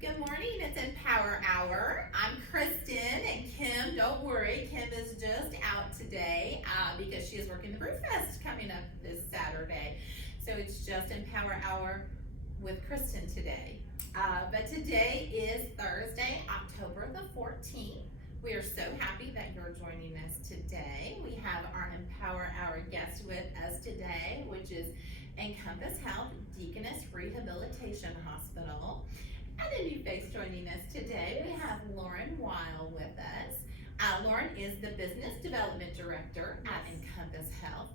Good morning, it's Empower Hour. I'm Kristen, and Kim, don't worry, Kim is just out today because she is working the Brew Fest coming up this Saturday. So it's just Empower Hour with Kristen today. But today is Thursday, October the 14th. We are so happy that you're joining us today. We have our Empower Hour guest with us today, which is Encompass Health Deaconess Rehabilitation Hospital. And a new face joining us today, we have Lauren Weil with us. Lauren is the Business Development Director at Encompass Health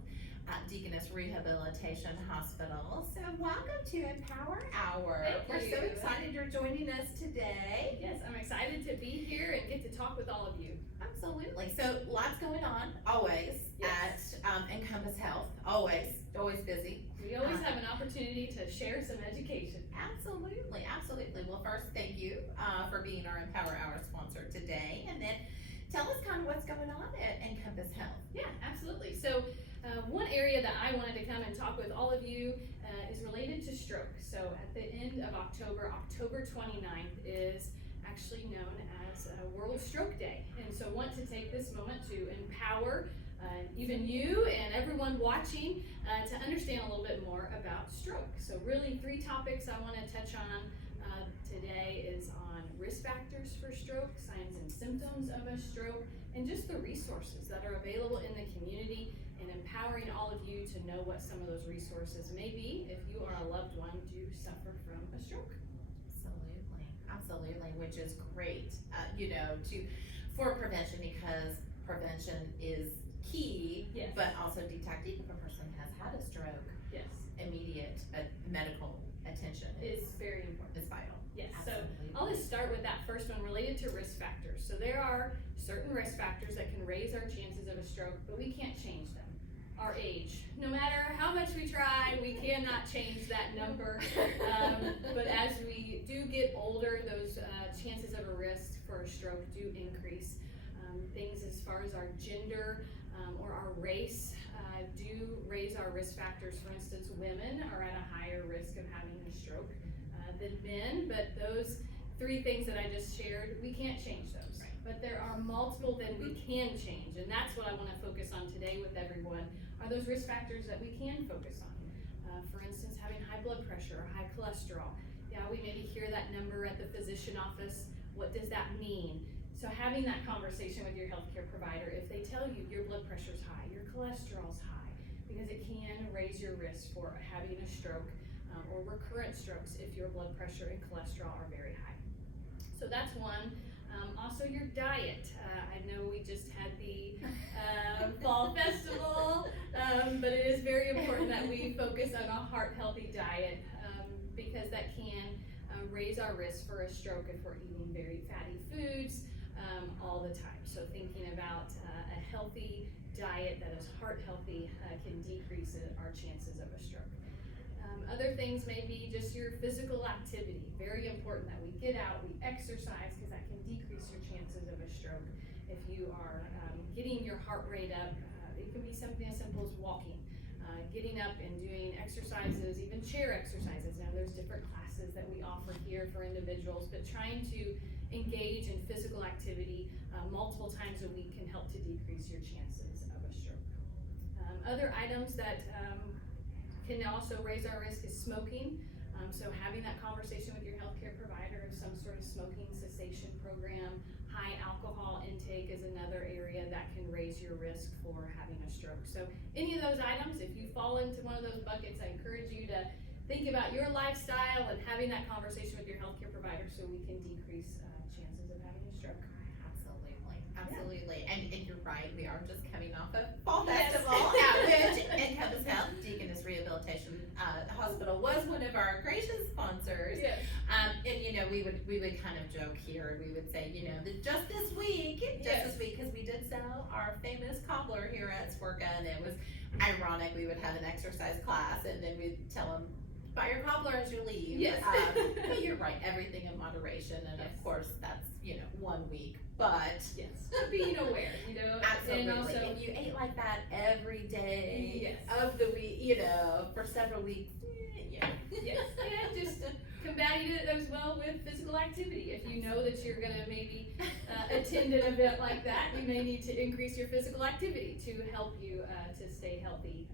Deaconess Rehabilitation Hospital. So welcome to Empower Hour. We're so excited you're joining us today. Yes, I'm excited to be here and get to talk with all of you. Absolutely. So lots going on, always, at Encompass Health. Always busy. We always have an opportunity to share some education. Absolutely. Well, first, thank you for being our Empower Hour sponsor today. And then tell us kind of what's going on at Encompass Health. Yeah, absolutely. So one area that I wanted to come and talk with all of you is related to stroke. So at the end of October, October 29th is actually known as World Stroke Day. And so I want to take this moment to empower even you and everyone watching to understand a little bit more about stroke. So really 3 topics I want to touch on today is on risk factors for stroke, signs and symptoms of a stroke, and just the resources that are available in the community, and empowering all of you to know what some of those resources may be if you are a loved one do suffer from a stroke. Absolutely, which is great, for prevention, because prevention is key, yes. But also detecting if a person has had a stroke. Yes. Immediate medical attention is very important. It's vital. Yes. Absolutely. So I'll just start with that first one related to risk factors. So there are certain risk factors that can raise our chances of a stroke, but we can't change them. Our age, no matter how much we try, we cannot change that number. But as we do get older, those chances of a risk for a stroke do increase. Things as far as our gender or our race do raise our risk factors. For instance, women are at a higher risk of having a stroke than men, but those 3 things that I just shared, we can't change those. Right. But there are multiple that we can change, and that's what I want to focus on today with everyone, are those risk factors that we can focus on. For instance, having high blood pressure or high cholesterol. Yeah, we maybe hear that number at the physician office. What does that mean? So having that conversation with your healthcare provider, if they tell you your blood pressure's high, your cholesterol's high, because it can raise your risk for having a stroke or recurrent strokes if your blood pressure and cholesterol are very high. So that's one. Also your diet. I know we just had the fall festival, but it is very important that we focus on a heart-healthy diet because that can raise our risk for a stroke if we're eating very fatty foods all the time. So thinking about a healthy diet that is heart healthy can decrease our chances of a stroke. Other things may be just your physical activity. Very important that we get out, we exercise, because that can decrease your chances of a stroke. If you are getting your heart rate up, it can be something as simple as walking, getting up and doing exercises, even chair exercises. Now there's different classes that we offer here for individuals, but trying to engage in physical activity multiple times a week can help to decrease your chances of a stroke. Other items that can also raise our risk is smoking. So having that conversation with your healthcare provider of some sort of smoking cessation program. High alcohol intake is another area that can raise your risk for having a stroke. So any of those items, if you fall into one of those buckets, I encourage you to think about your lifestyle and having that conversation with your healthcare provider so we can decrease chances of having a stroke. Absolutely. And you're right, we are just coming off of Fall Yes. Festival, at which Encompass Health Deaconess Rehabilitation Hospital was one of our gracious sponsors. Yes. And we would kind of joke here, we would say, just this week, because we did sell our famous cobbler here at Swerka, and it was ironic. We would have an exercise class, and then we'd tell them, buy your cobbler as you leave. Yes. But you're right, everything in moderation, and Yes. of course that's 1 week, but Yes. Being aware, absolutely. And also, if you ate like that every day Yes. of the week, for several weeks, Yes. And just combating it as well with physical activity. If you know that you're gonna maybe attend an event like that, you may need to increase your physical activity to help you to stay healthy,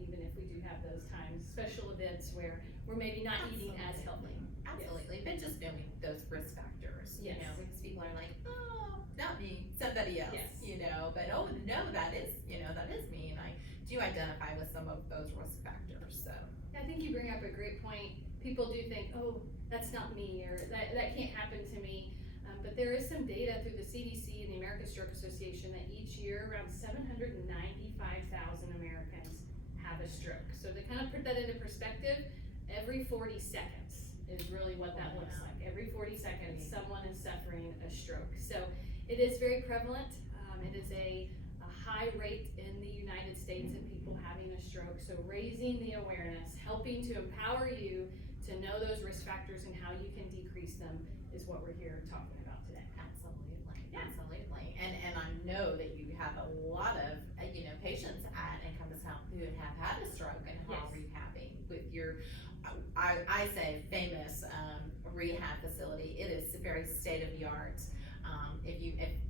even if we do have those times, special events where we're maybe not eating as healthy. Absolutely, but just knowing those risk factors, Yes. you know, because people are like, oh, not me, somebody else, Yes. you know, but oh, no, that is, you know, that is me, and I do identify with some of those risk factors, so. I think you bring up a great point. People do think, oh, that's not me, or that can't happen to me. But there is some data through the CDC and the American Stroke Association that each year around 795,000 Americans have a stroke. So to kind of put that into perspective, every 40 seconds is really what that looks like. Every 40 seconds, someone is suffering a stroke. So it is very prevalent. It is a high rate in the United States of people having a stroke. So raising the awareness, helping to empower you to know those risk factors and how you can decrease them is what we're here talking about today. Absolutely, Yeah. absolutely, and I know that you have a lot of, you know, patients at Encompass Health who have had a stroke and are Yes. rehabbing with your, I say famous, rehab facility. It is very state of the art. If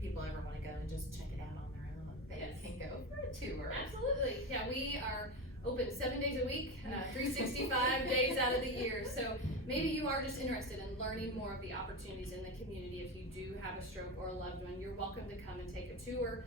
people ever wanna go and just check it out on their own, they Yes. can go for a tour. Absolutely. Yeah, we are open 7 days a week, 365 days out of the year. So maybe you are just interested in learning more of the opportunities in the community. If you do have a stroke or a loved one, you're welcome to come and take a tour.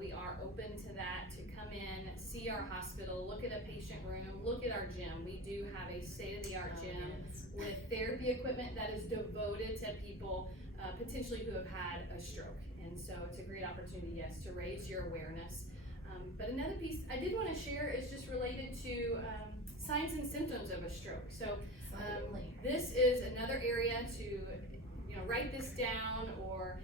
We are open to that, to come in, see our hospital, look at a patient room, look at our gym. We do have a state-of-the-art gym with therapy equipment that is devoted to people potentially who have had a stroke. And so it's a great opportunity, yes, to raise your awareness. But another piece I did want to share is just related to signs and symptoms of a stroke. So this is another area to write this down or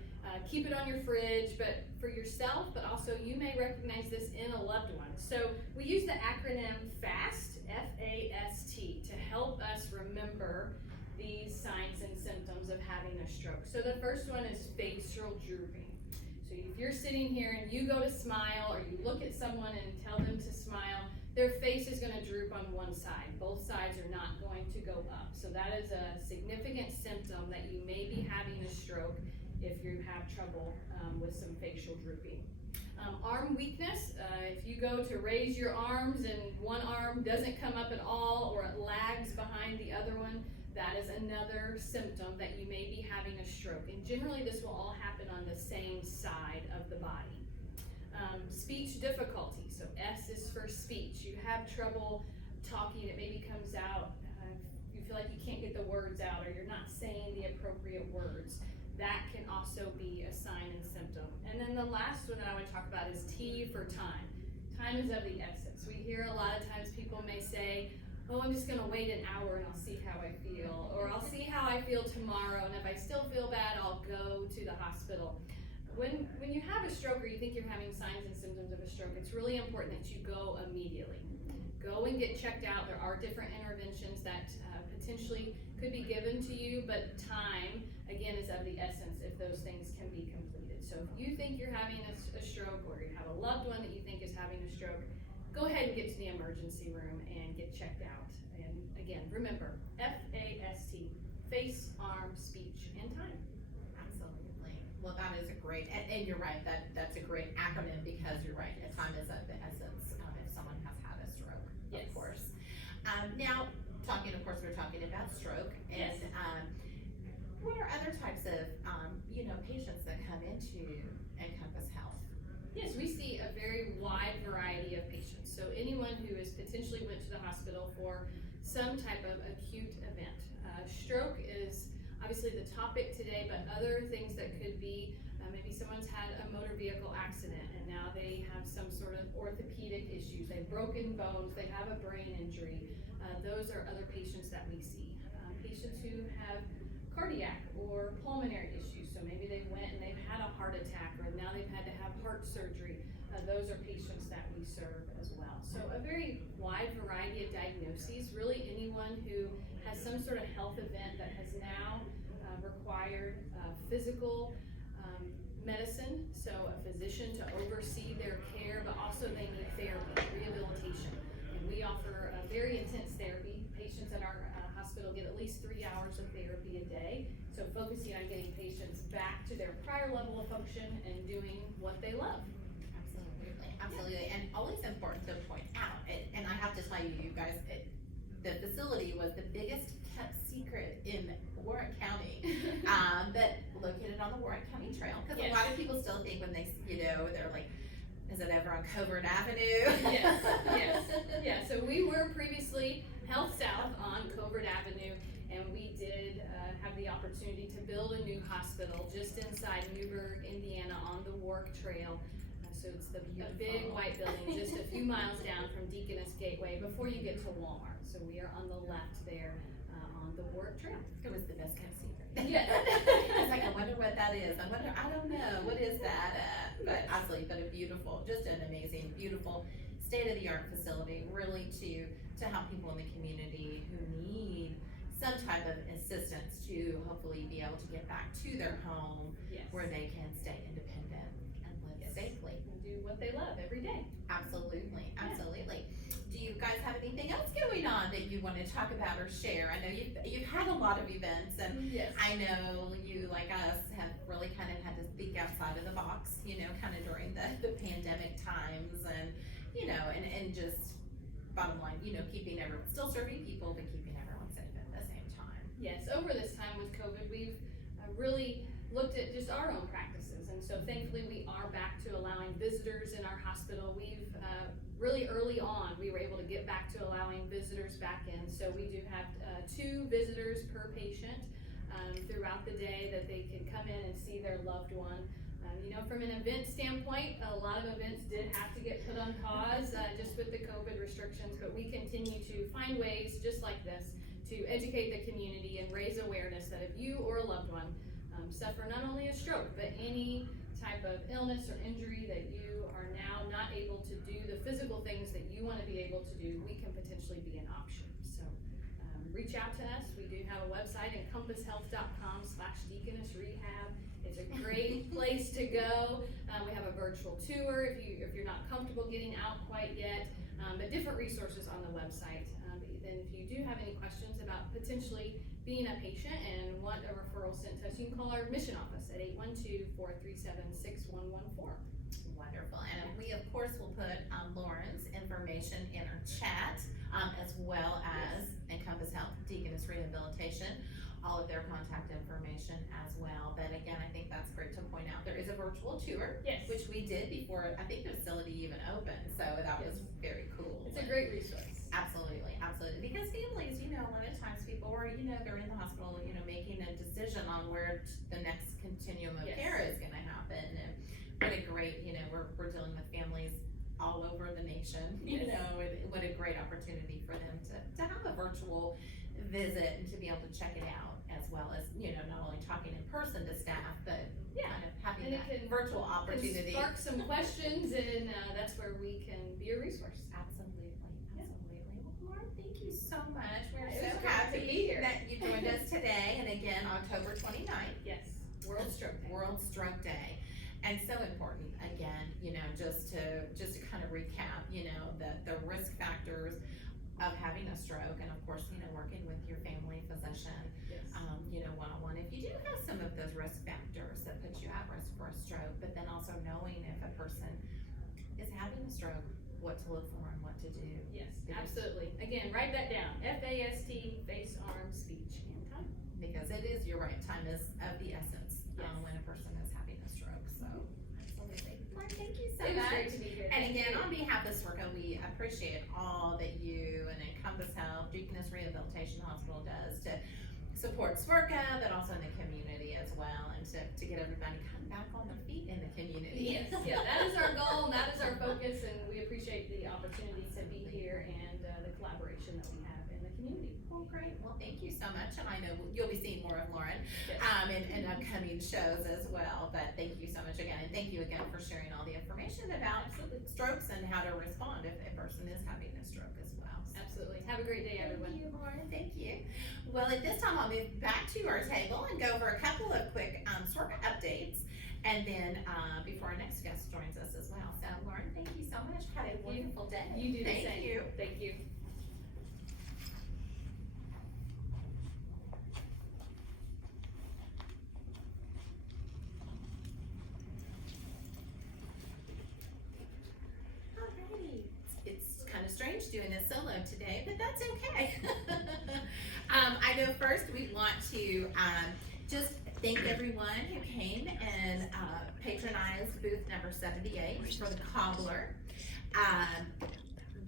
keep it on your fridge, but for yourself, but also you may recognize this in a loved one. So we use the acronym FAST, F-A-S-T, to help us remember these signs and symptoms of having a stroke. So the first one is facial drooping. So if you're sitting here and you go to smile, or you look at someone and tell them to smile, their face is going to droop on one side. Both sides are not going to go up. So that is a significant symptom that you may be having a stroke if you have trouble with some facial drooping. Arm weakness, if you go to raise your arms and one arm doesn't come up at all, or it lags behind the other one, that is another symptom that you may be having a stroke. And generally this will all happen on the same side of the body. Speech difficulty, so S is for speech. You have trouble talking, it maybe comes out, you feel like you can't get the words out, or you're not saying the appropriate words. That can also be a sign and symptom. And then the last one that I want to talk about is T for time. Time is of the essence. We hear a lot of times people may say, oh, I'm just gonna wait an hour and I'll see how I feel, or I'll see how I feel tomorrow, and if I still feel bad, I'll go to the hospital. When you have a stroke, or you think you're having signs and symptoms of a stroke, it's really important that you go immediately. Go and get checked out. There are different interventions that potentially could be given to you, but time, again, is of the essence if those things can be completed. So if you think you're having a stroke, or you have a loved one that you think is having a stroke, go ahead and get to the emergency room and get checked out. And again, remember, F-A-S-T, face, arm, speech, and time. Absolutely. Well, that is a great, and you're right, that's a great acronym, because you're right, time is of the essence if someone has had a stroke, Yes. of course. Now, of course, we're talking about stroke, and Yes. What are other types of, patients that come into Encompass Health? Yes, we see a very wide variety of patients. So anyone who has potentially went to the hospital for some type of acute event. Stroke is obviously the topic today, but other things that could be, maybe someone's had a motor vehicle accident and now they have some sort of orthopedic issues. They've broken bones, they have a brain injury. Those are other patients that we see. Patients who have cardiac or pulmonary issues. So maybe they went and they've had a heart attack, or now they've had to have heart surgery. Those are patients that we serve as well. So a very wide variety of diagnoses. Really anyone who has some sort of health event that has now required physical medicine, so a physician to oversee their care, but also they need therapy, rehabilitation. And we offer a very intense therapy. Patients in our hospital get at least 3 hours of therapy a day. So focusing on getting patients back to their prior level of function and doing what they love. Absolutely, and always important to point out, and I have to tell you, you guys, the facility was the biggest kept secret in Warren County, but located on the Warren County Trail, because a lot of people still think when they, they're like, is it ever on Covert Avenue? Yeah, so we were previously Health South on Covert Avenue, and we did have the opportunity to build a new hospital just inside Newburgh, Indiana on the Warwick Trail. So it's the big white building just a few miles down from Deaconess Gateway before you get to Walmart. So we are on the left there on the Warwick Trail. It was the best kept secret. Yeah. It's like, I wonder what that is. I don't know. What is that? But absolutely, but a beautiful, just an amazing, beautiful, state-of-the-art facility, really to help people in the community who need some type of assistance to hopefully be able to get back to their home where they can stay independent and live safely. And do what they love every day. Absolutely. Do you guys have anything else going on that you want to talk about or share? I know you've had a lot of events, and I know you, like us, have really kind of had to think outside of the box, kind of during the pandemic times, and and just bottom line, keeping everyone, still serving people, but keeping everyone safe at the same time. Yes, over this time with COVID, we've really looked at just our own practices, and so thankfully we are back to allowing visitors in our hospital. We've really early on, we were able to get back to allowing visitors back in, so we do have 2 visitors per patient throughout the day that they can come in and see their loved one. From an event standpoint, a lot of events did have to get put on pause just with the COVID restrictions, but we continue to find ways just like this to educate the community and raise awareness that if you or a loved one suffer not only a stroke, but any type of illness or injury that you are now not able to do the physical things that you want to be able to do, we can potentially be an option. So reach out to us. We do have a website, encompasshealth.com/deaconessrehab. It's a great place to go. We have a virtual tour if you're not comfortable getting out quite yet, but different resources on the website. Then if you do have any questions about potentially being a patient and want a referral sent to us, you can call our admission office at 812-437-6114. Wonderful, and we of course will put Lauren's information in our chat, as well as Encompass Health, Deaconess Rehabilitation, all of their contact information as well. But again, I think that's great to point out. There is a virtual tour, which we did before I think the facility even opened, so that was very cool. It's a great resource. Absolutely. Because families, a lot of times people are, they're in the hospital, making a decision on where the next continuum of care is gonna happen. And what a great, we're dealing with families all over the nation, what a great opportunity for them to have a virtual visit and to be able to check it out, as well as, not only talking in person to staff, but kind of having that virtual opportunity. Spark some questions, and that's where we can be a resource. Absolutely. Well, Lauren, thank you so much. We're so happy to be here. that you joined us today, and again, October 29th. Yes, World Stroke Day. World Stroke Day. And so important, again, just to kind of recap, the risk factors of having a stroke, and of course, working with your family physician, one-on-one. If you do have some of those risk factors that put you at risk for a stroke, but then also knowing if a person is having a stroke, what to look for and what to do. Yes, absolutely. Again, write that down. FAST, face, arm, speech, and time. Because it is, you're right, time is of the essence when a person is having a stroke. So, absolutely. Lauren, thank you so much. It was great to be here. And again, on behalf of SWRCA, we appreciate all that you and Encompass Health, Deaconess Rehabilitation Hospital does to support SWRCA, but also in the community as well, and to get everybody kind of back on their feet in the community. Yes, that is our goal, and that is our focus, and we appreciate the opportunity to be here and the collaboration that we have in the community. Well, great. Well, thank you so much, and I know you'll be seeing more of Lauren in upcoming shows as well, but thank you so much again, and thank you again for sharing all the information about strokes and how to respond if a person is having a stroke as well. Absolutely. Have a great day, everyone. Thank you, Lauren. Thank you. Well, at this time, I'll move back to our table and go over a couple of quick SWRCA updates. And then, before our next guest joins us as well. So Lauren, thank you so much. Have a Thank you. wonderful day. You do the Thank same. you. Thank you. Alrighty. It's kind of strange doing this solo today, but that's okay. I know first we want to just thank everyone who came and patronized booth number 78 for the cobbler.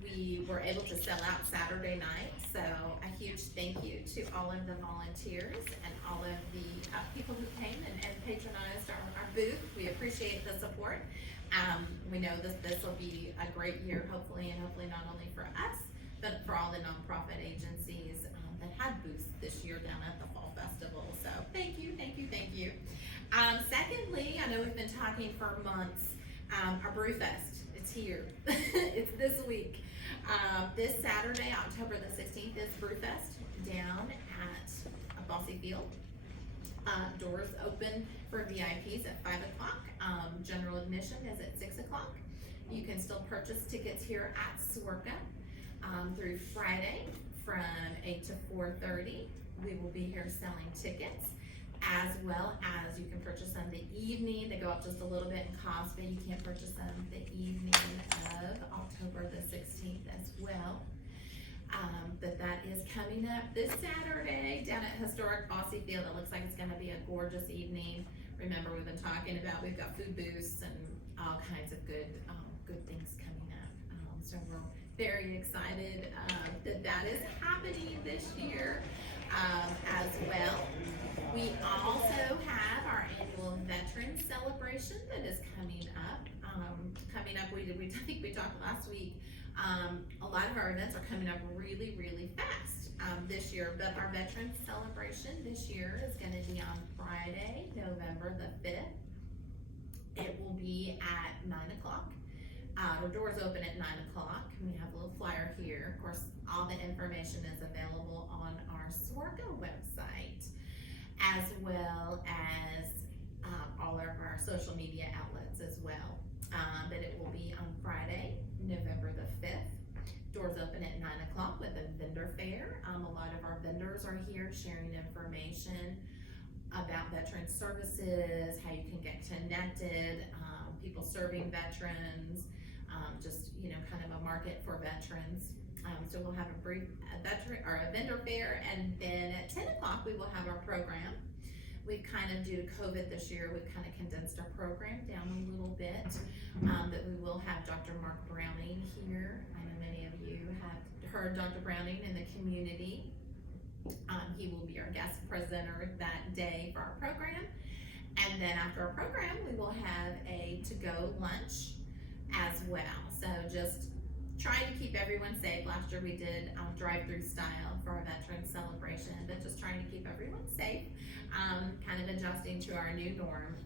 We were able to sell out Saturday night, so a huge thank you to all of the volunteers and all of the people who came and patronized our booth. We appreciate the support. We know that this will be a great year, hopefully, and hopefully not only for us, but for all the nonprofit agencies that had booths this year down at the Fall Festival. So thank you, thank you, thank you. Secondly, I know we've been talking for months, our Brew Fest, it's here. It's this week. This Saturday, October the 16th, is Brew Fest down at Bossy Field. Doors open for VIPs at 5 o'clock. General admission is at 6 o'clock. You can still purchase tickets here at Swerka through Friday from 8 to 4:30. We will be here selling tickets, as well as you can purchase them the evening. They go up just a little bit in cost, but you can purchase them the evening of October the 16th as well. But that is coming up this Saturday down at historic Bossy Field. It looks like it's gonna be a gorgeous evening. Remember, we've been talking about, we've got food booths and all kinds of good things coming up. So we're very excited that is happening this year as well. We also have our annual Veterans Celebration that is coming up. I think we talked last week. A lot of our events are coming up really, really fast this year, but our Veterans Celebration this year is gonna be on Friday, November the 5th. It will be at 9 o'clock. Our doors open at 9 o'clock. We have a little flyer here. Of course, all the information is available on our Swerka website, as well as all of our social media outlets as well. But it will be on Friday, November the 5th. Doors open at 9 o'clock with a vendor fair. A lot of our vendors are here sharing information about veteran services, how you can get connected, people serving veterans, just, kind of a market for veterans. So we'll have a vendor fair, and then at 10 o'clock we will have our program. We've due to COVID this year, we've condensed our program down a little bit, but we will have Dr. Mark Browning here. I know many of you have heard Dr. Browning in the community. He will be our guest presenter that day for our program. And then after our program, we will have a to-go lunch as well. So just trying to keep everyone safe. Last year we did drive-through style for our Veterans Celebration, but just trying to keep everyone safe, kind of adjusting to our new norm.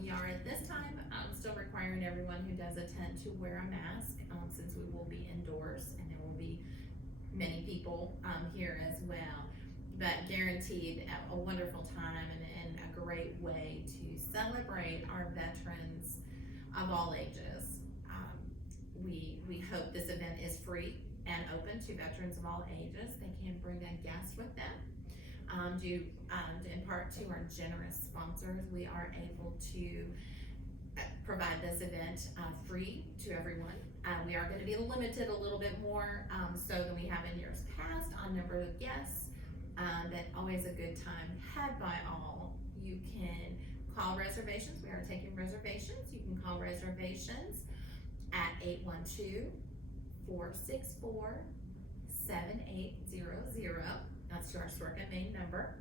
We are at this time still requiring everyone who does attend to wear a mask, since we will be indoors and there will be many people here as well. But guaranteed a wonderful time and a great way to celebrate our veterans of all ages. We hope this event is free and open to veterans of all ages. They can bring a guest with them. In part to our generous sponsors, we are able to provide this event free to everyone. We are going to be limited a little bit more so than we have in years past on number of guests, but always a good time had by all. You can call reservations. We are taking reservations. You can call reservations at 812-464-7800. That's to our Swerka main number.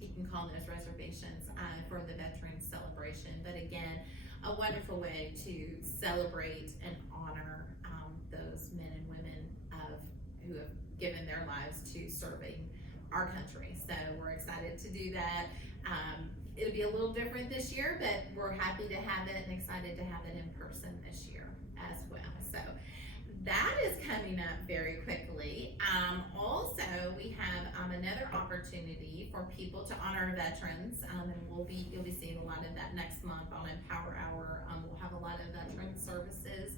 You can call those reservations for the Veterans Celebration. But again, a wonderful way to celebrate and honor those men and women who have given their lives to serving our country. So we're excited to do that. It'll be a little different this year, but we're happy to have it and excited to have it in person this year as well. So that is coming up very quickly. Also, we have another opportunity for people to honor veterans, and you'll be seeing a lot of that next month on Empower Hour. We'll have a lot of veteran services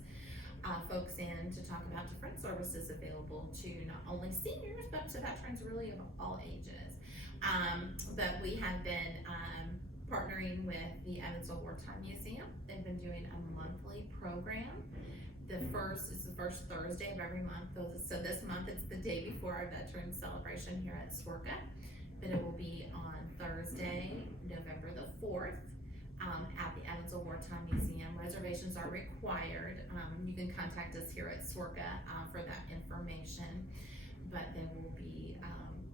folks in to talk about different services available to not only seniors but to veterans really of all ages. But we have been partnering with the Evansville Wartime Museum. They've been doing a monthly program. It's the first Thursday of every month. So this month it's the day before our Veterans Celebration here at SWRCA. But it will be on Thursday, November the 4th, at the Evansville Wartime Museum. Reservations are required. You can contact us here at SWRCA for that information. But they will be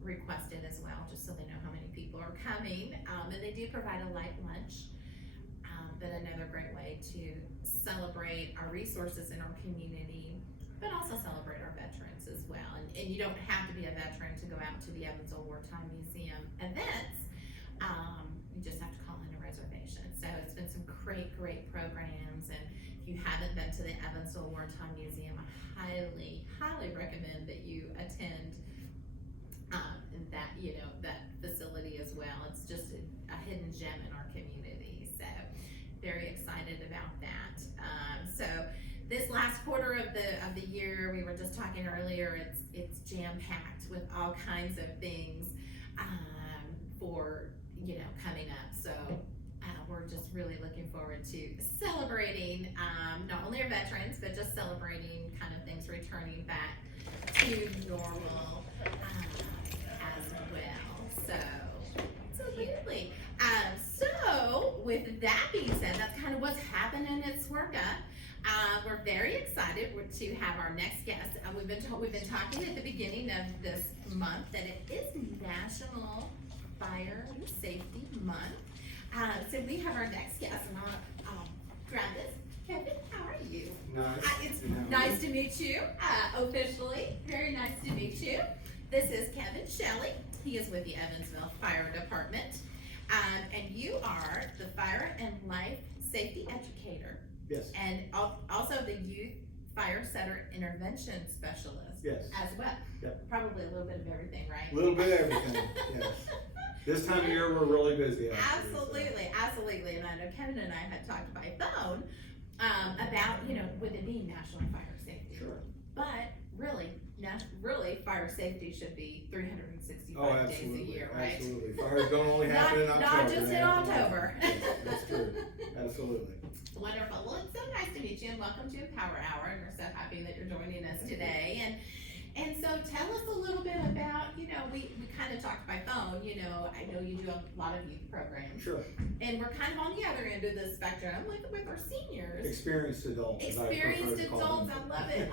requested as well, just so they know how many people are coming. And they do provide a light lunch. But another great way to celebrate our resources in our community, but also celebrate our veterans as well. And you don't have to be a veteran to go out to the Evansville Wartime Museum events. You just have to call in a reservation. So it's been some great programs. And if you haven't been to the Evansville Wartime Museum, I highly recommend that you attend that facility as well. It's just a hidden gem in our community. So very excited about that. So this last quarter of the year, we were just talking earlier, it's jam-packed with all kinds of things for coming up. So we're just really looking forward to celebrating not only our veterans, but just celebrating kind of things returning back to normal as well. So absolutely. So with that being said, that's kind of what's happening at SWRCA. We're very excited to have our next guest. We've been talking at the beginning of this month that it is National Fire Safety Month. So we have our next guest, and I'll grab this. Kevin, how are you? Nice. It's nice to meet you, officially. Very nice to meet you. This is Kevin Shelley. He is with the Evansville Fire Department. And you are the Fire and Life Safety Educator. Yes. And also the Youth Fire Setter Intervention Specialist. Yes. As well. Yep. Probably a little bit of everything, right? A little bit of everything, yes. This time of year, we're really busy. Absolutely. And I know Kevin and I had talked by phone about, with it being National Fire Safety. Sure. But really, fire safety should be 365 days a year, right? Absolutely. Fires don't only happen in October. Not just in October. Yes, that's true. Absolutely. Wonderful. Well, it's so nice to meet you, and welcome to Empower Hour, and we're so happy that you're joining us today. And so tell us a little bit about, we kind of talked by phone, I know you do a lot of youth programs. Sure. And we're kind of on the other end of the spectrum with our seniors. Experienced adults. Experienced adults, I love it.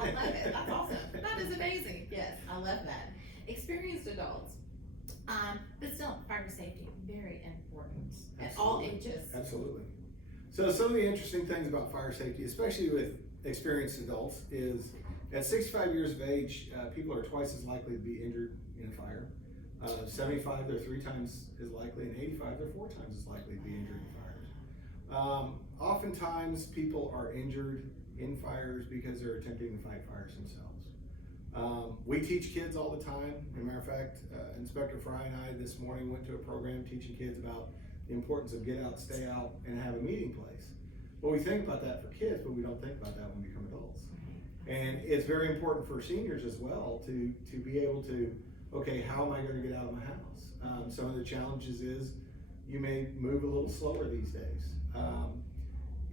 That's awesome. That is amazing. Yes, I love that. Experienced adults. But still, fire safety, very important at all ages. Absolutely. So some of the interesting things about fire safety, especially with experienced adults, is at 65 years of age, people are twice as likely to be injured in a fire. 75, they're 3 times as likely, and 85, they're 4 times as likely to be injured in fires. Oftentimes, people are injured in fires because they're attempting to fight fires themselves. We teach kids all the time. As a matter of fact, Inspector Fry and I this morning went to a program teaching kids about the importance of get out, stay out, and have a meeting place. Well, we think about that for kids, but we don't think about that when we become adults. And it's very important for seniors as well to be able to, okay, how am I going to get out of my house? Some of the challenges is you may move a little slower these days.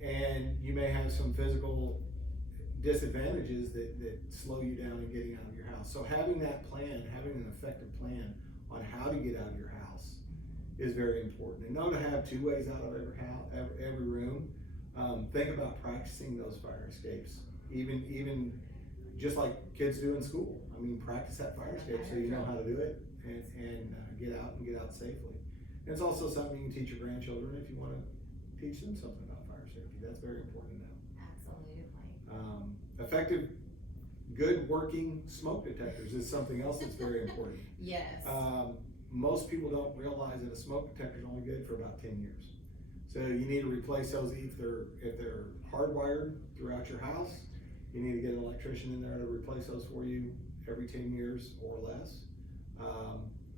And you may have some physical disadvantages that slow you down in getting out of your house. So having that plan, having an effective plan on how to get out of your house is very important. And know to have 2 ways out of every room. Think about practicing those fire escapes. Even just like kids do in school. I mean, practice that fire escape so you know how to do it and get out safely. And it's also something you can teach your grandchildren if you want to teach them something about fire safety. That's very important to know. Absolutely. Effective, good working smoke detectors is something else that's very important. Yes. Most people don't realize that a smoke detector is only good for about 10 years. So you need to replace those if they're hardwired throughout your house. you need to get an electrician in there to replace those for you every 10 years or less.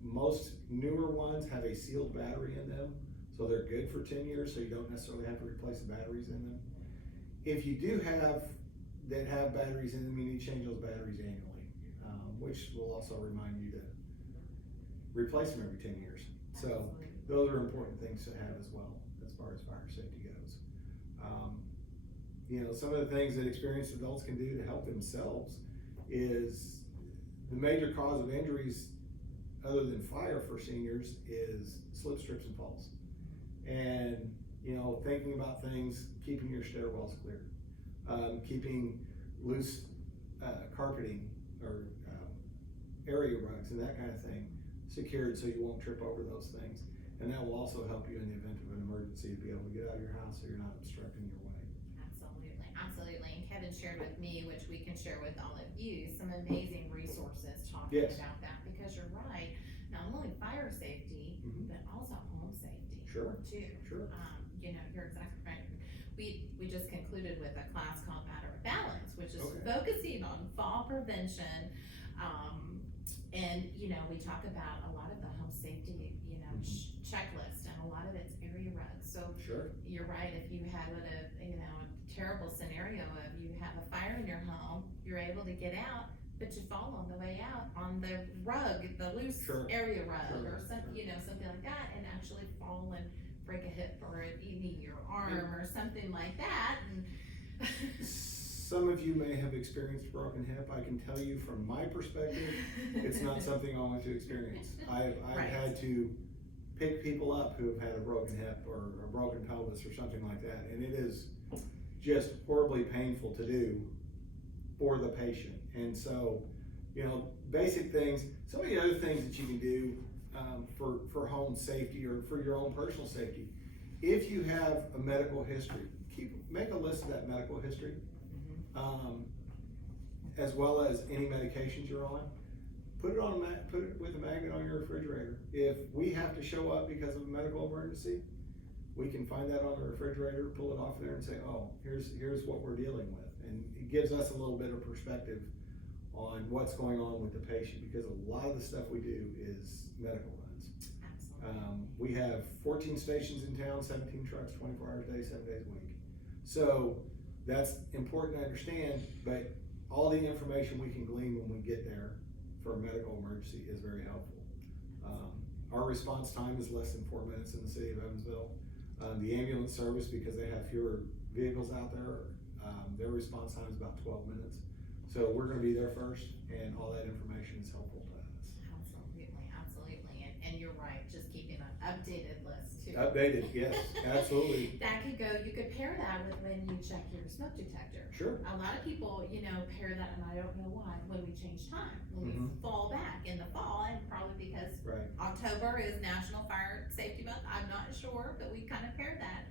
Most newer ones have a sealed battery in them, so they're good for 10 years, so you don't necessarily have to replace the batteries in them. If you do have batteries in them, you need to change those batteries annually, which will also remind you to replace them every 10 years. So those are important things to have as well, as far as fire safety goes. Some of the things that experienced adults can do to help themselves is the major cause of injuries other than fire for seniors is slip, trips, and falls. And, thinking about things, keeping your stairwells clear, keeping loose carpeting or area rugs and that kind of thing secured so you won't trip over those things. And that will also help you in the event of an emergency to be able to get out of your house so you're not obstructing your way. Absolutely. And Kevin shared with me, which we can share with all of you, some amazing resources talking about that, because you're right, not only fire safety, but also home safety Sure. too. Sure. You're exactly right. We just concluded with a class called Matter of Balance, which is focusing on fall prevention. And we talk about a lot of the home safety, checklist, and a lot of it's area rugs. So you're right, if you have a terrible scenario of you have a fire in your home, you're able to get out, but you fall on the way out on the rug, the loose area rug, or something like that, and actually fall and break a hip or a knee or arm or something like that. And some of you may have experienced a broken hip. I can tell you from my perspective, it's not something I want to experience. I've had to pick people up who have had a broken hip or a broken pelvis or something like that, and it is just horribly painful to do for the patient. And so, basic things, some of the other things that you can do for home safety or for your own personal safety, if you have a medical history, make a list of that medical history, as well as any medications you're on. Put it with a magnet on your refrigerator. If we have to show up because of a medical emergency, we can find that on the refrigerator, pull it off there, and say, oh, here's what we're dealing with. And it gives us a little bit of perspective on what's going on with the patient, because a lot of the stuff we do is medical runs. Absolutely. We have 14 stations in town, 17 trucks, 24 hours a day, 7 days a week. So that's important to understand, but all the information we can glean when we get there for a medical emergency is very helpful. Our response time is less than 4 minutes in the city of Evansville. The ambulance service, because they have fewer vehicles out there, their response time is about 12 minutes. So we're gonna be there first, and all that information is helpful to us. Absolutely. And you're right, just keeping an updated list too. Updated, yes, absolutely. You could pair that with when you check your smoke detector. Sure. A lot of people, pair that, and I don't know why, when we change time, when we fall back in the fall, and probably because October is National Fire Safety Month, I'm not sure, but we kind of pair that.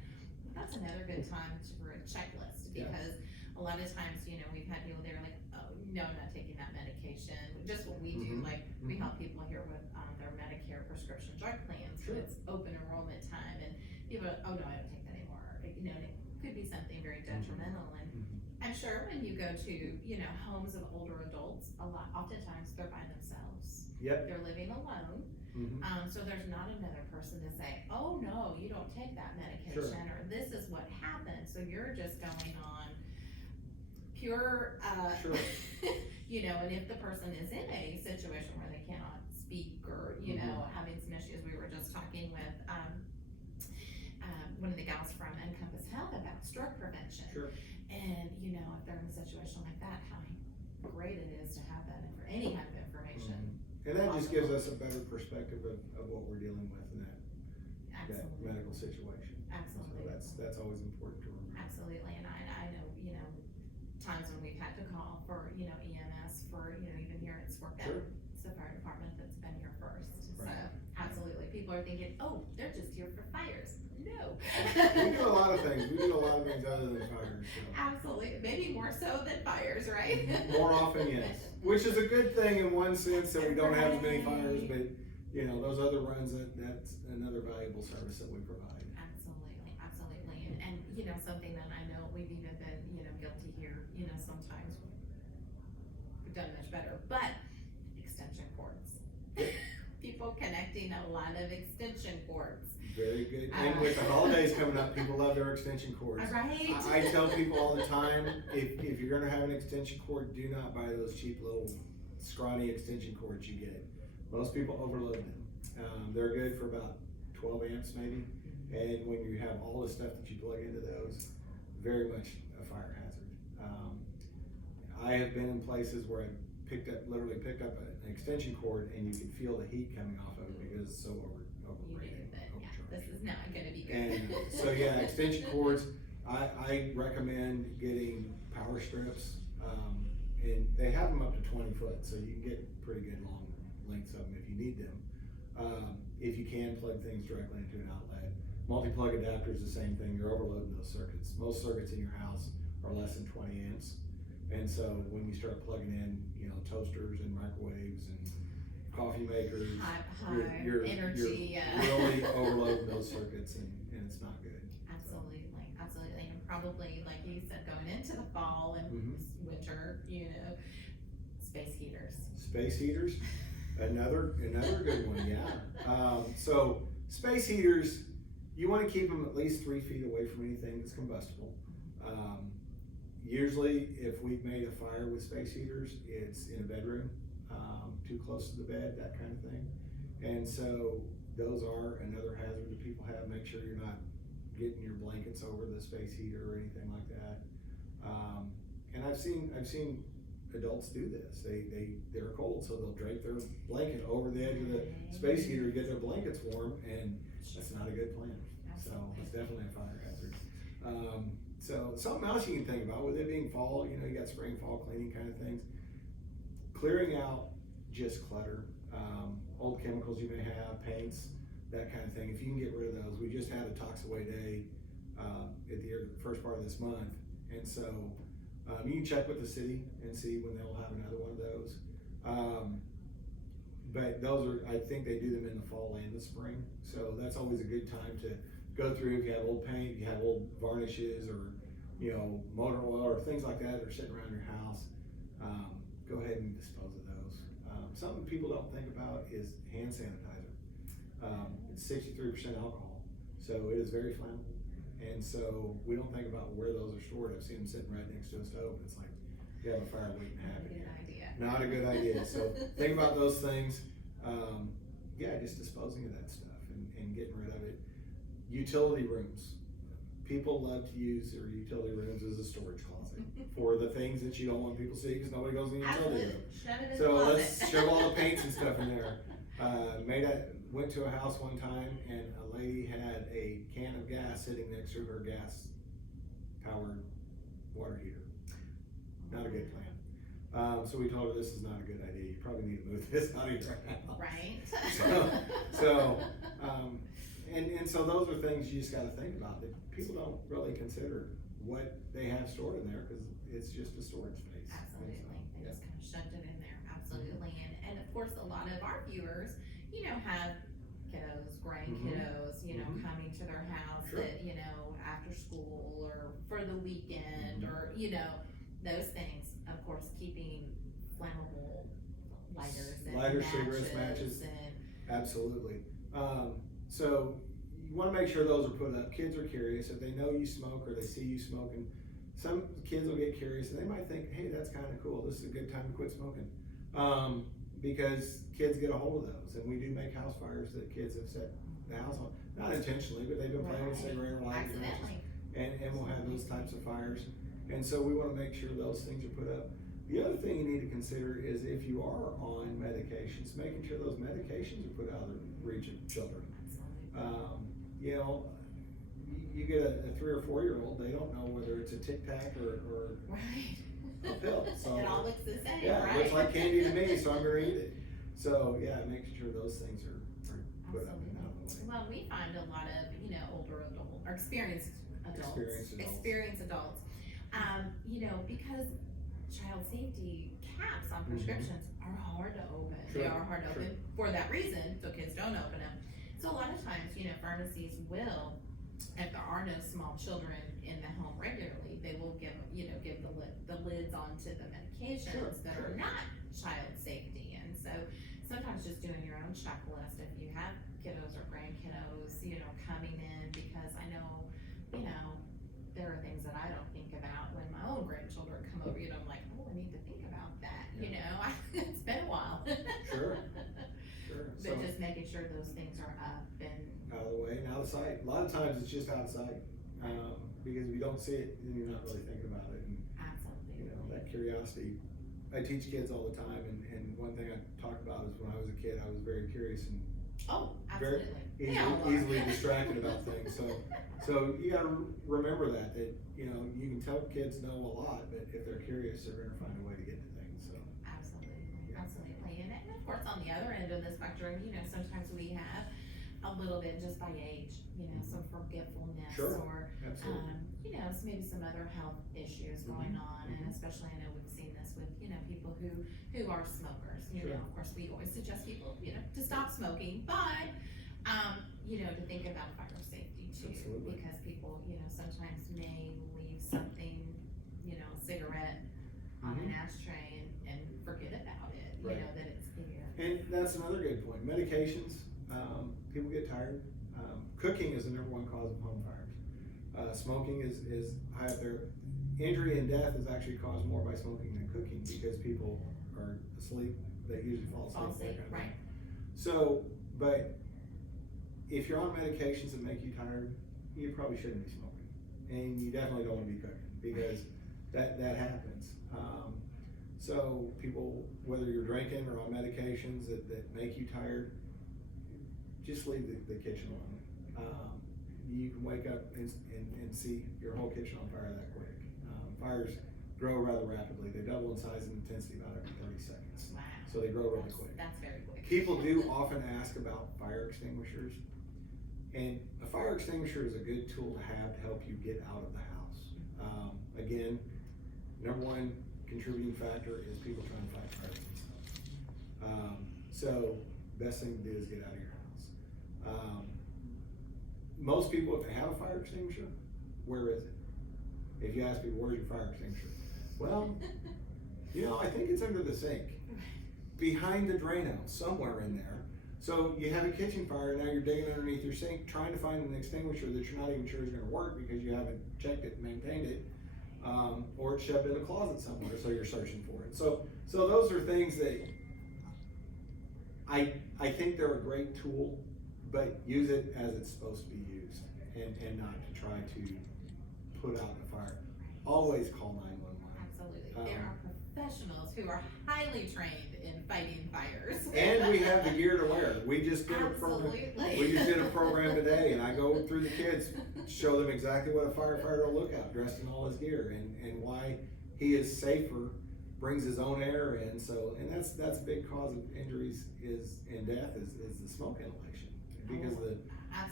That's another good time for a checklist, because a lot of times, we've had people there like, oh, no, I'm not taking that medication. Just what we do, like we help people here with their Medicare prescription drug plans. It's open enrollment time, and people are, oh no, I don't take that anymore. It could be something very detrimental. And I'm sure when you go to, homes of older adults, oftentimes they're by themselves. They're living alone. So there's not another person to say, oh no, you don't take that medication, or this is what happened. So you're just going on pure, and if the person is in a situation where they cannot speak or, having some issues, we were just talking with one of the gals from Encompass Health about stroke prevention. And, if they're in a situation like that, how great it is to have that for any kind of information. And that just gives us a better perspective of what we're dealing with in that medical situation. Absolutely. So that's always important to remember. Absolutely. And I know, times when we've had to call for, EMS for, even here at Scorpio, it's the fire department that's been here first. So absolutely. People are thinking, oh, they're just here for fires. No. We do a lot of things. We do a lot of things other than fires. So. Absolutely. Maybe more so than fires, right? More often, yes. Which is a good thing in one sense, that we don't have as many fires, but those other runs, that's another valuable service that we provide. Absolutely. And something that I know we've even been, guilty here, sometimes we've done much better, but extension cords. People connecting a lot of extension cords. Very good. And with the holidays coming up, people love their extension cords. Right? I tell people all the time, if you're gonna have an extension cord, do not buy those cheap little scrawny extension cords you get. Most people overload them. They're good for about 12 amps maybe, and when you have all the stuff that you plug into those, very much a fire hazard. I have been in places where I literally picked up an extension cord, and you could feel the heat coming off of it because it's so overrated. This is not gonna be good. And so extension cords, I recommend getting power strips, and they have them up to 20 foot, so you can get pretty good long lengths of them if you need them. If you can plug things directly into an outlet. Multi-plug adapter is the same thing, you're overloading those circuits. Most circuits in your house are less than 20 amps. And so when you start plugging in, toasters and microwaves and coffee makers, high you're energy, really overloading those circuits, and it's not good. Absolutely, and probably, like you said, going into the fall and winter, space heaters. Space heaters, another good one, yeah. So space heaters, you want to keep them at least 3 feet away from anything that's combustible. Usually, if we've made a fire with space heaters, it's in a bedroom, too close to the bed, that kind of thing. And so those are another hazard that people have. Make sure you're not getting your blankets over the space heater or anything like that. And I've seen adults do this. They're cold, so they'll drape their blanket over the edge of the space heater to get their blankets warm, and that's not a good plan. So it's definitely a fire hazard. So something else you can think about with it being fall, you got spring, fall cleaning kind of things. Clearing out just clutter, old chemicals you may have, paints, that kind of thing. If you can get rid of those, we just had a Tox Away Day at the first part of this month, and so you can check with the city and see when they'll have another one of those. But those are, I think they do them in the fall and the spring, so that's always a good time to go through. If you have old paint, you have old varnishes, or motor oil or things like that are sitting around your house, go ahead and dispose of those. Something people don't think about is hand sanitizer. It's 63% alcohol, so it is very flammable, and so we don't think about where those are stored. I've seen them sitting right next to a stove, and it's like you have a fire waiting to happen. Not a good idea. So think about those things. Just disposing of that stuff and getting rid of it. Utility rooms. People love to use their utility rooms as a storage closet for the things that you don't want people to see, because nobody goes in the utility room. So let's shove all the paints and stuff in there. Went to a house one time, and a lady had a can of gas sitting next to her gas powered water heater. Not a good plan. So we told her, this is not a good idea. You probably need to move this out of your house. Right. So those are things you just got to think about, that people don't really consider what they have stored in there, because it's just a storage space. Absolutely. They just kind of shoved it in there. Absolutely. And of course, a lot of our viewers, have kiddos, grandkiddos, coming to their house that, after school or for the weekend or, those things. Of course, keeping flammable lighters and lighters, cigarettes, matches. Absolutely. So you want to make sure those are put up. Kids are curious. If they know you smoke or they see you smoking, some kids will get curious and they might think, hey, that's kind of cool. This is a good time to quit smoking. Because kids get a hold of those, and we do make house fires that kids have set the house on. Not intentionally, but they've been playing with cigarette lighters. And we'll have those types of fires. And so we want to make sure those things are put up. The other thing you need to consider is if you are on medications, making sure those medications are put out of the reach of children. You get a 3 or 4 year old, they don't know whether it's a Tic Tac or a pill. So it all looks the same, right? It looks like candy to me, so I'm gonna eat it. So making sure those things are put up and out of the way. Well, we find a lot of, older adults, or experienced adults. Because child safety caps on prescriptions are hard to open. Sure. They are hard to open for that reason, so kids don't open them. So a lot of times, pharmacies will if there are no small children in the home regularly, they will give the lids onto the medications Sure, that sure. are not child safety. And so sometimes just doing your own checklist if you have kiddos or grandkiddos, coming in, because I know, there are things that I don't think about when my own grandchildren come over. I'm like, oh, I need to think about that. Yeah. It's been a while. Sure. Sure. But just making sure those things are up and out of the way and out of sight. A lot of times it's just out of sight, because if you don't see it, then you're not really thinking about it. And absolutely. That curiosity. I teach kids all the time, and one thing I talk about is when I was a kid, I was very curious and very absolutely. easily distracted about things. So you got to remember that you can tell kids know a lot, but if they're curious, they're going to find a way to get to things. So absolutely. And of course, on the other end of the spectrum, sometimes we have a little bit just by age, some forgetfulness, Sure. or absolutely. maybe some other health issues going on, and especially I know we've seen this with people who are smokers. Sure. Of course, we always suggest people to stop smoking, but to think about fire safety too, Absolutely. because people sometimes may leave something, a cigarette on an ashtray and forget about it. Right. That it's there. And that's another good point. Medications, people get tired. Cooking is the #1 cause of home fires. Smoking is high up there. Injury and death is actually caused more by smoking than cooking, because people are asleep. They usually fall asleep. Right. So, but if you're on medications that make you tired, you probably shouldn't be smoking, and you definitely don't want to be cooking, because that happens. So people, whether you're drinking or on medications that make you tired, just leave the kitchen alone. You can wake up and see your whole kitchen on fire that quick. Fires grow rather rapidly. They double in size and intensity about every 30 seconds. Wow. So they grow really quick. That's very quick. People do often ask about fire extinguishers, and a fire extinguisher is a good tool to have to help you get out of the house. Again, #1 contributing factor is people trying to fight fires and stuff. So best thing to do is get out of your house. Most people, if they have a fire extinguisher, where is it? If you ask people, where's your fire extinguisher? Well, I think it's under the sink, behind the Drano, somewhere in there. So you have a kitchen fire, now you're digging underneath your sink, trying to find an extinguisher that you're not even sure is gonna work because you haven't checked it and maintained it. Or it's shoved in a closet somewhere, so you're searching for it. So those are things that I think they're a great tool, but use it as it's supposed to be used, and not to try to put out the fire. Always call 911. Absolutely. There are professionals who are highly trained in fighting fires. And we have the gear to wear. We just did Absolutely. a program today, and I go through the kids, show them exactly what a firefighter will look at, dressed in all his gear, and why he is safer, brings his own air in. And that's a big cause of injuries and death is the smoke inhalation, because the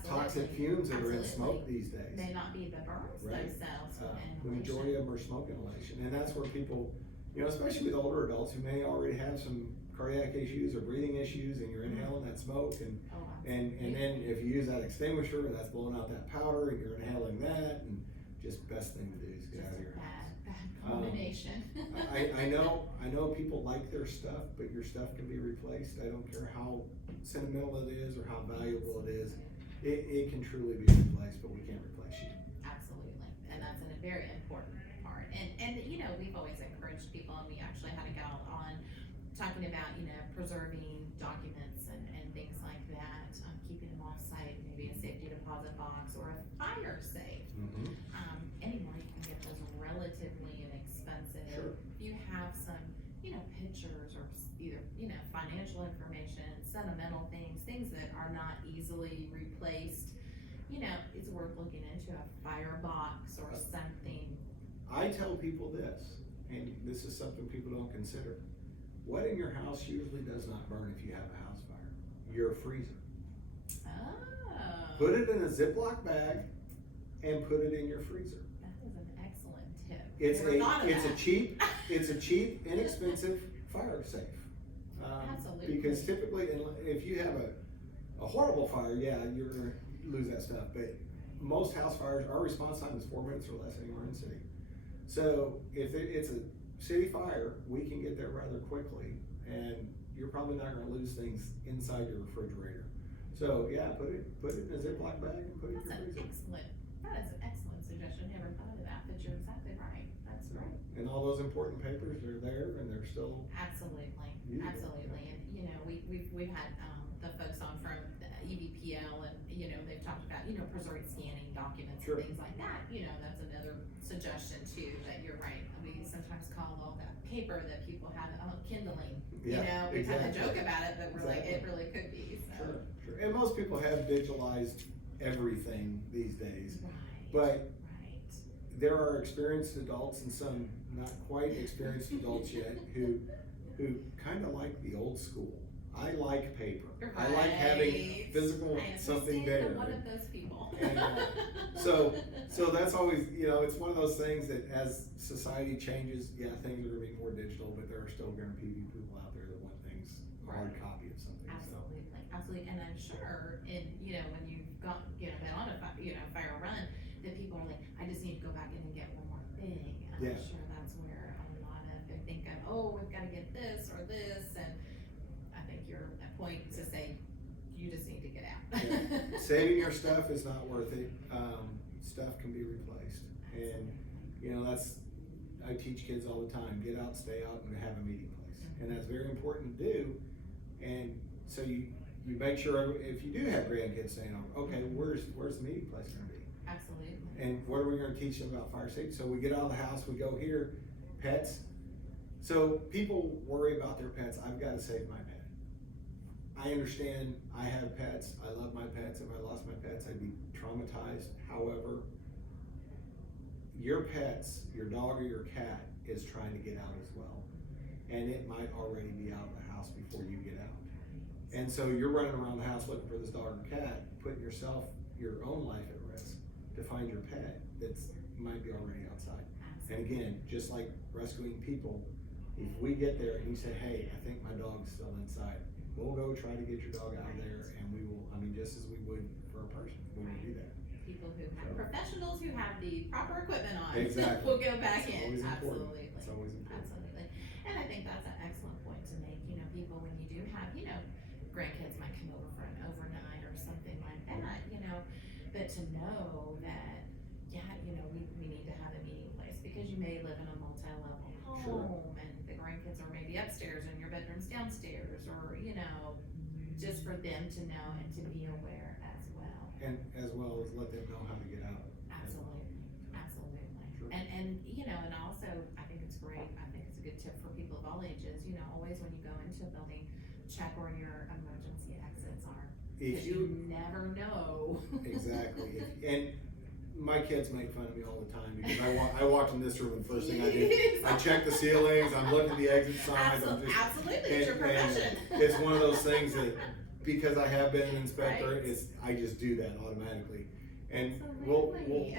toxic fumes that are in smoke these days may not be the burns themselves. The majority of them are smoke inhalation, and that's where people, especially with older adults who may already have some cardiac issues or breathing issues, and you're inhaling that smoke, and then if you use that extinguisher and that's blowing out that powder and you're inhaling that, and just best thing to do is get out of your house. Bad combination. I know people like their stuff, but your stuff can be replaced. I don't care how sentimental it is or how valuable it is. It can truly be replaced, but we can't replace you. Absolutely, and that's a very important part. And we've always encouraged people, and we actually had a gal on talking about preserving documents and things like that, keeping them off site, maybe a safety deposit box or a fire safe. Anymore, you can get those relatively inexpensive. Sure. If you have some pictures or either financial information, sentimental things that are not easily replaced, it's worth looking into a firebox or something. I tell people this, and this is something people don't consider. What in your house usually does not burn if you have a house fire? Your freezer. Oh. Put it in a Ziploc bag and put it in your freezer. That is an excellent tip. It's a cheap, inexpensive fire safe. Absolutely. Because typically, if you have a horrible fire, yeah, you're gonna lose that stuff. But most house fires, our response time is 4 minutes or less anywhere in the city. So if it's a city fire, we can get there rather quickly, and you're probably not gonna lose things inside your refrigerator. So yeah, put it in a Ziploc bag and put it in That's your freezer. that is an excellent suggestion, never thought of that, but you're exactly right, that's right. And all those important papers are there, and they're still. Absolutely, usable. absolutely, and you know, we've had, the folks on from EVPL, and, you know, they've talked about, you know, preserving scanning documents Sure. and things like that, you know, that's another suggestion too, that you're right, we sometimes call all that paper that people have, kindling, you Yeah, know, we kind of exactly. joke about it, but we're like, it Exactly. really could be, so. Sure. And most people have digitalized everything these days, Right, but right. there are experienced adults and some not quite experienced adults yet who kind of like the old school. I like paper. I like having Right. physical I something understand there. One of those people. And, so that's always, you know, it's one of those things that as society changes, yeah, things are gonna be more digital, but there are still gonna be people out there that want things, a hard Right. copy of something, so. Absolutely, and I'm sure you know, when you've got, you know, been on a fire run, that people are like, I just need to go back in and get one more thing. And Yeah. I'm sure that's where a lot of them think of, oh, we've gotta get this or this, and I think you're at a point to say, you just need to get out. Yeah. Saving your stuff is not worth it. Stuff can be replaced, and you know I teach kids all the time: get out, stay out, and have a meeting place, and that's very important to do. And so you make sure if you do have grandkids staying over, okay, where's the meeting place going to be? Absolutely. And what are we going to teach them about fire safety? So we get out of the house, we go here, pets. So people worry about their pets. I've got to save my pet. I understand, I have pets, I love my pets. If I lost my pets, I'd be traumatized. However, your pets, your dog or your cat is trying to get out as well. And it might already be out of the house before you get out. And so you're running around the house looking for this dog or cat, putting your own life at risk to find your pet that's might be already outside. And again, just like rescuing people, if we get there and you say, hey, I think my dog's still inside, we'll go try to get your dog out of there, and we will, just as we would for a person, we will do that. People who have, professionals who have the proper equipment on. Exactly. Will go back It's in, always important. absolutely. It's always important. Absolutely, and I think that's an excellent point to make, you know, people, when you do have, you know, grandkids might come over for an overnight or something like that, you know, but to know that, yeah, you know, we need to have a meeting place, because you may live in a multi-level home. Sure. And the grandkids are maybe upstairs and your bedroom's downstairs, or, you know, just for them to know and to be aware as well. And as well as let them know how to get out. Absolutely, absolutely. Sure. And you know, and also, I think it's great, I think it's a good tip for people of all ages, you know, always when you go into a building, check where your emergency exits are. If Because you never know. Exactly. And my kids make fun of me all the time because I walked in this room and the first thing I did, I check the ceilings, I'm looking at the exit signs. Absolutely, it's your profession. It's one of those things that, because I have been an inspector, Right. I just do that automatically. And Absolutely.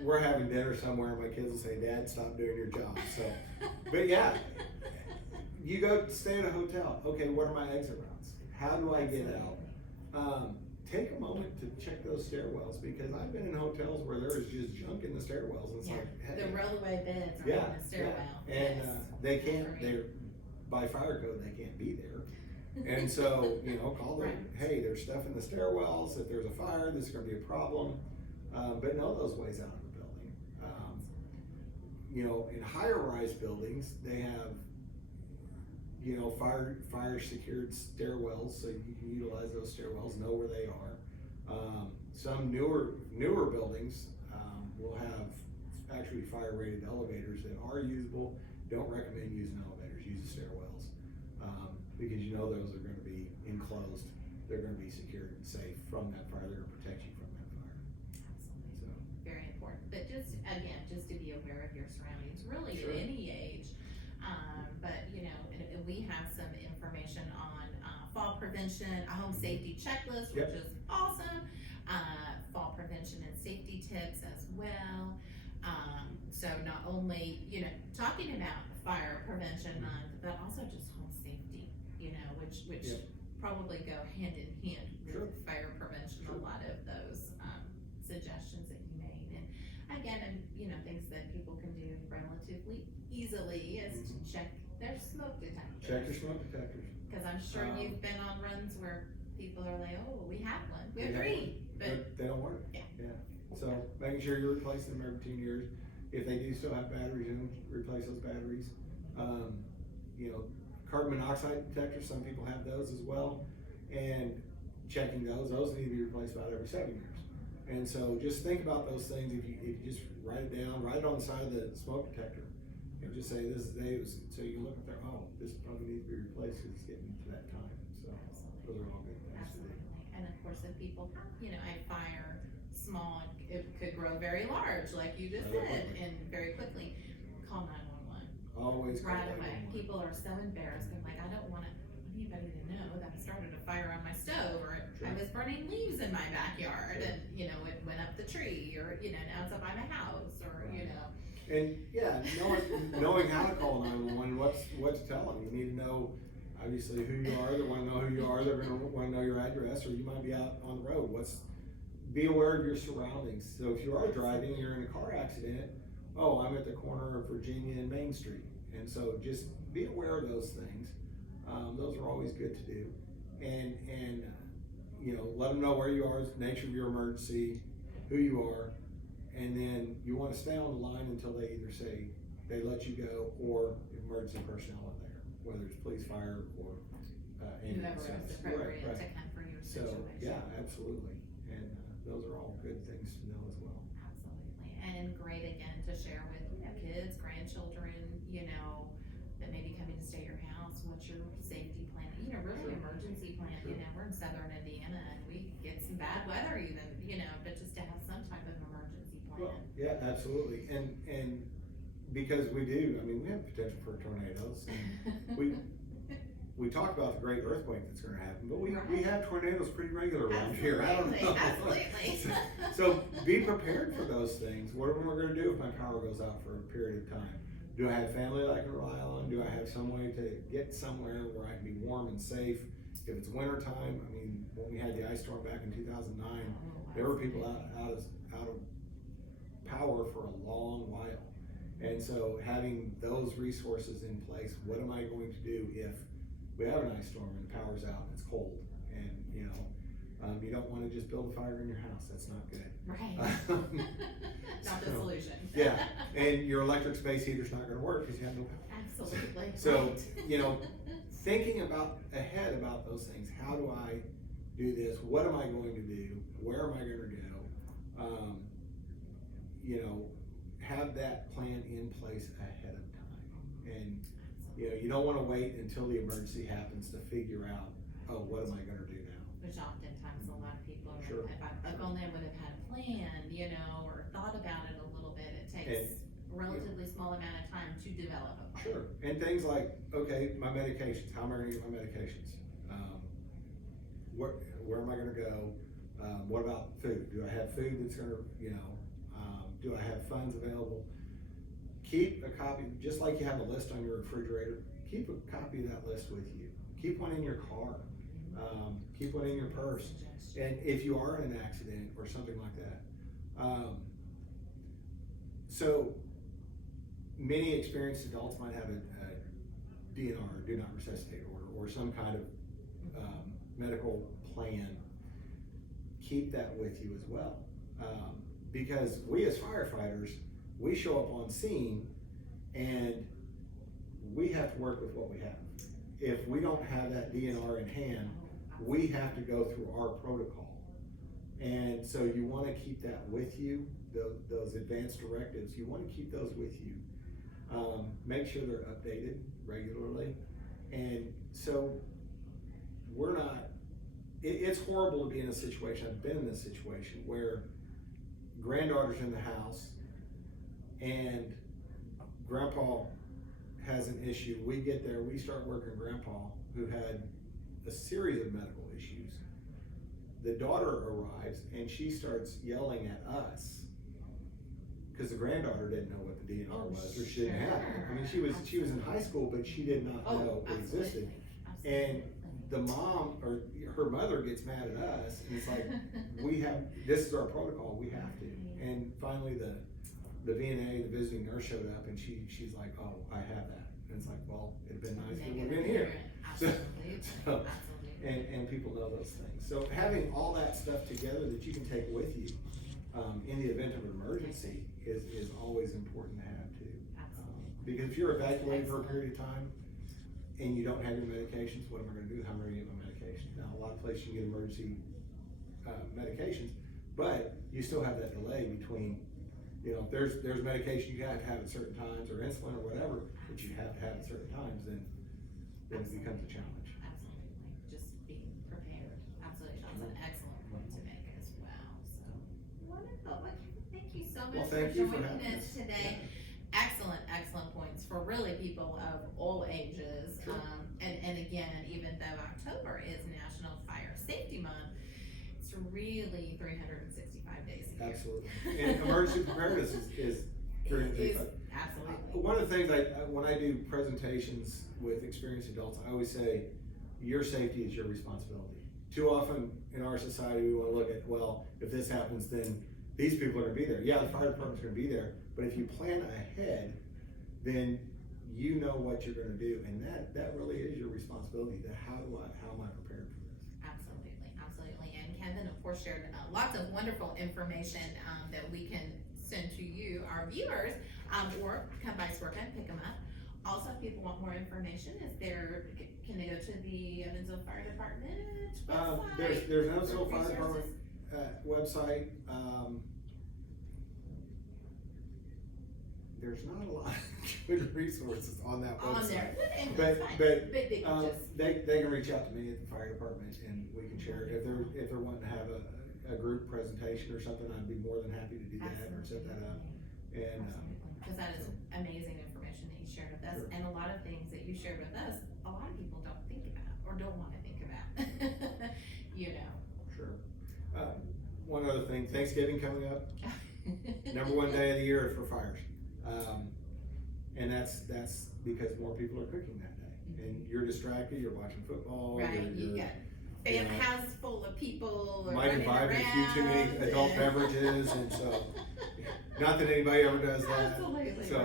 we're having dinner somewhere and my kids will say, Dad, stop doing your job. So, but yeah, you go stay at a hotel. Okay, what are my exit routes? How do I get out? Take a moment to check those stairwells, because I've been in hotels where there is just junk in the stairwells, and it's Yeah, like, hey. the rollaway beds are Yeah, in the stairwell. yeah. And Yes. they can't, Right. they're, by fire code, they can't be there. And so, you know, call them, Right. hey, there's stuff in the stairwells, if there's a fire, this is gonna be a problem. But know those ways out of the building. You know, in higher rise buildings, they have, you know, fire secured stairwells, so you can utilize those stairwells, know where they are. Some newer buildings, will have actually fire rated elevators that are usable. Don't recommend using elevators, use the stairwells. Because you know those are gonna be enclosed, they're gonna be secured and safe from that fire, they're gonna protect you from that fire. Absolutely. So, Very important, but just, again, just to be aware of your surroundings, really Sure. at any age. But, you know, and we have some information on, fall prevention, a home safety checklist, which Yep. is awesome. Fall prevention and safety tips as well. So not only, you know, talking about fire prevention month, but also just home safety, you know, which Yep. probably go hand in hand Sure. with fire prevention, Sure. a lot of those, suggestions. suggestions that he made. And again, and things that people can do relatively easily is to check their smoke detectors. Check your smoke detectors. Because I'm sure you've been on runs where people are like, oh, we have one, we have three, but they don't work. Yeah. So making sure you're replacing them every 2 years. If they do still have batteries in them, replace those batteries. Carbon monoxide detectors, some people have those as well. And checking those need to be replaced about every 7 years. And so just think about those things. If you just write it down, write it on the side of the smoke detector. Just say this is the day, so you can look up there, oh, this probably needs to be replaced because it's getting to that time. So those are all good things to do. Absolutely. And of course, if people have, a fire small, it could grow very large, like you just said, and very quickly, call 911. Always call right away. 911. People are so embarrassed. They're like, I don't want anybody to know that I started a fire on my stove, or I was burning leaves in my backyard, and it went up the tree, or now it's up by my house, or And knowing how to call 911, what to tell them. You need to know, obviously, who you are. They want to know who you are. They're going to want to know your address, or you might be out on the road. Be aware of your surroundings. So if you are driving, you're in a car accident. Oh, I'm at the corner of Virginia and Main Street, and so just be aware of those things. Those are always good to do, and let them know where you are, the nature of your emergency, who you are. And then you want to stay on the line until they either say they let you go or emergency personnel are there, whether it's police, fire, or whoever is appropriate right. to come for your So situation. absolutely, and those are all good things to know as well. Absolutely, and great again to share with kids, grandchildren, that may be coming to stay at your house. What's your safety plan? Really emergency plan. Sure. We're in southern Indiana and we get some bad weather even. But just to have some type of emergency plan. Well, yeah, absolutely, and because we do, we have potential for tornadoes. And we talk about the great earthquake that's going to happen, but we have tornadoes pretty regular around here. I don't know. Absolutely. So be prepared for those things. What am I going to do if my power goes out for a period of time? Do I have family that I can rely on? Do I have some way to get somewhere where I can be warm and safe? If it's winter time, when we had the ice storm back in 2009, there were people out of power for a long while. And so having those resources in place, what am I going to do if we have an ice storm and the power's out and it's cold? And you don't want to just build a fire in your house. That's not good. Right. Not the solution. Yeah, and your electric space heater's not going to work because you have no power. Absolutely. So, thinking ahead about those things. How do I do this? What am I going to do? Where am I going to go? Have that plan in place ahead of time. And, you don't want to wait until the emergency happens to figure out, oh, what am I going to do now? Which oftentimes a lot of people are Sure. like, if only I would have had a plan, or thought about it a little bit. It takes a relatively small amount of time to develop a plan. Sure. And things like, okay, my medications. How am I going to get my medications? Where am I going to go? What about food? Do I have food that's going to, do I have funds available? Keep a copy, just like you have a list on your refrigerator, keep a copy of that list with you. Keep one in your car. Keep one in your purse. And if you are in an accident or something like that. So many experienced adults might have a DNR, do not resuscitate order, or some kind of medical plan. Keep that with you as well. Because we as firefighters, we show up on scene and we have to work with what we have. If we don't have that DNR in hand, we have to go through our protocol. And so you want to keep that with you, those advanced directives, you want to keep those with you. Make sure they're updated regularly. And so it's horrible to be in a situation, I've been in this situation, where granddaughter's in the house and grandpa has an issue. We get there, we start working grandpa, who had a series of medical issues. The daughter arrives and she starts yelling at us because the granddaughter didn't know what the DNR was, or she didn't have it. She was in high school, but she did not know it existed. And the mom or her mother gets mad at us, and it's like, this is our protocol, we have to. And finally the VNA, the visiting nurse, showed up, and she's like, oh, I have that. And it's like, well, it'd been nice if we'd been here. Absolutely. And people know those things. So having all that stuff together that you can take with you in the event of an emergency is always important to have too. Because if you're evacuated for a period of time and you don't have your medications, what am I gonna do? How am I gonna get my medications? Now, a lot of places you can get emergency medications, but you still have that delay between, if there's medication you have to have at certain times, or insulin or whatever, that you have to have at certain times, then it becomes a challenge. Absolutely, just being prepared. Absolutely, that's an excellent point to make as well, so. Wonderful, well, thank you so much Well, for thank you for joining having us us. today. Excellent points for really people of all ages. Sure. And again, even though October is National Fire Safety Month, it's really 365 days a year. Absolutely. And emergency preparedness is 365. Absolutely. One of the things when I do presentations with experienced adults, I always say, your safety is your responsibility. Too often in our society, we want to look at, well, if this happens, then these people are going to be there. Yeah, the fire department's going to be there, but if you plan ahead, then you know what you're going to do, and that really is your responsibility. How am I prepared for this? Absolutely. And Kevin, of course, shared lots of wonderful information that we can send to you, our viewers, or come by Swerka and pick them up. Also, if people want more information, can they go to the Evansville Fire Department website? There's an Evansville Fire Department website. There's not a lot of good resources on that website. On there, But they can just. they can reach out to me at the fire department, and we can share. If they're wanting to have a group presentation or something, I'd be more than happy to do that or set that up. And because that is amazing information that you shared with us, Sure. and a lot of things that you shared with us, a lot of people don't think about or don't want to think about. Sure. One other thing, Thanksgiving coming up. Number one day of the year for fires. And that's because more people are cooking that day, and you're distracted. You're watching football. Right, you got a house full of people. Might imbibe a few too many adult beverages, and so not that anybody ever does that. Absolutely So,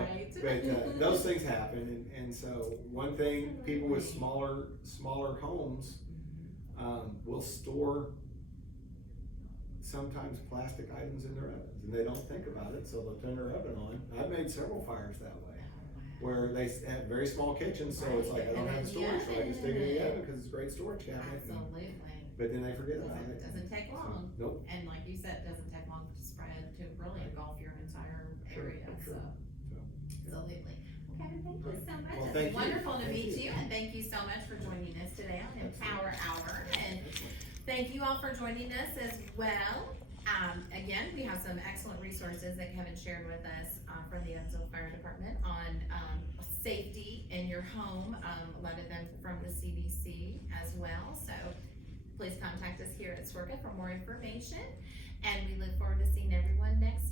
right. but those things happen, and so one thing, people with smaller homes will store sometimes plastic items in their ovens, and they don't think about it, so they'll turn their oven on. I've made several fires that way, where they have very small kitchens, so it's like, I don't have the storage, so I just stick it in the oven because it's a great storage cabinet. Absolutely. But then they forget about it. Doesn't take long. So, nope. And like you said, it doesn't take long to spread to really engulf your entire area. Sure. Absolutely. Well, Kevin, thank you so much. Well, It's thank you. wonderful to Thank meet you. you, and thank you so much for joining us today on Empower Hour. And thank you all for joining us as well. Again, we have some excellent resources that Kevin shared with us from the Evansville Fire Department on safety in your home, a lot of them from the CDC as well. So please contact us here at Swerka for more information, and we look forward to seeing everyone next